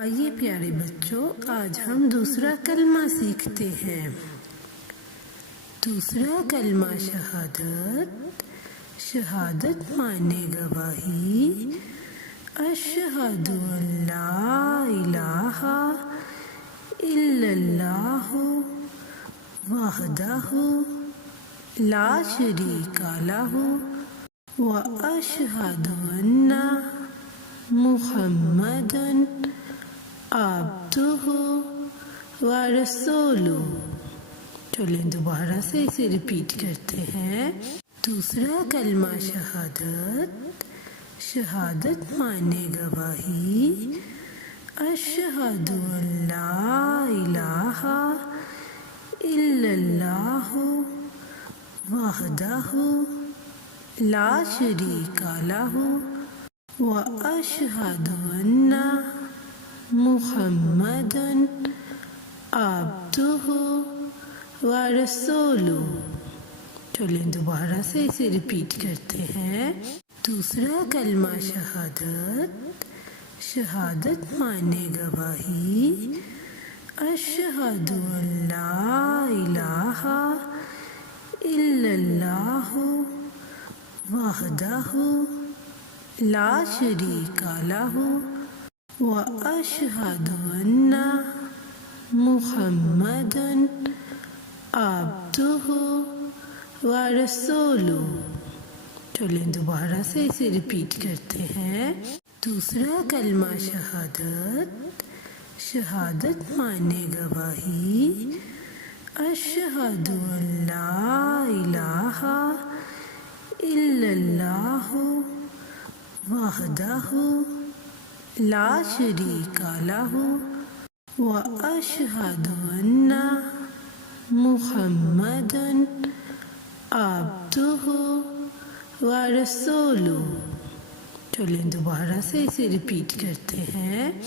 آئیے پیارے بچوں، آج ہم دوسرا کلمہ سیکھتے ہیں۔ دوسرا کلمہ شہادت۔ شہادت مانے گواہی۔ اشہد ان لا الہ الا اللہ وحدہ لا شریک لہ واشہد ان محمدا عبدہ ورسولہ۔ چلیں دوبارہ سے اسے ریپیٹ کرتے ہیں۔ دوسرا کلمہ شہادت۔ شہادت مانے گواہی۔ اشہد ان لا الہ الا اللہ وحدہ لا شریک لہ واشہد ان محمدا عبدہ ورسولہ۔ چلیں دوبارہ سے اسے ریپیٹ کرتے ہیں۔ دوسرا کلمہ شہادت۔ شہادت مانے گواہی۔ اشہد ان لا الہ الا اللہ وحدہ لا شریک لہ واشہد ان محمدا عبدہ ورسولہ۔ چلیں دوبارہ سے اسے ریپیٹ کرتے ہیں۔ دوسرا کلمہ شہادت۔ شہادت مانے گواہی۔ اشہد ان لا الہ الا اللہ وحدہ لا شریک لہ واشہد ان محمدا عبدہ ورسولہ۔ چلیں دوبارہ سے اسے ریپیٹ کرتے ہیں۔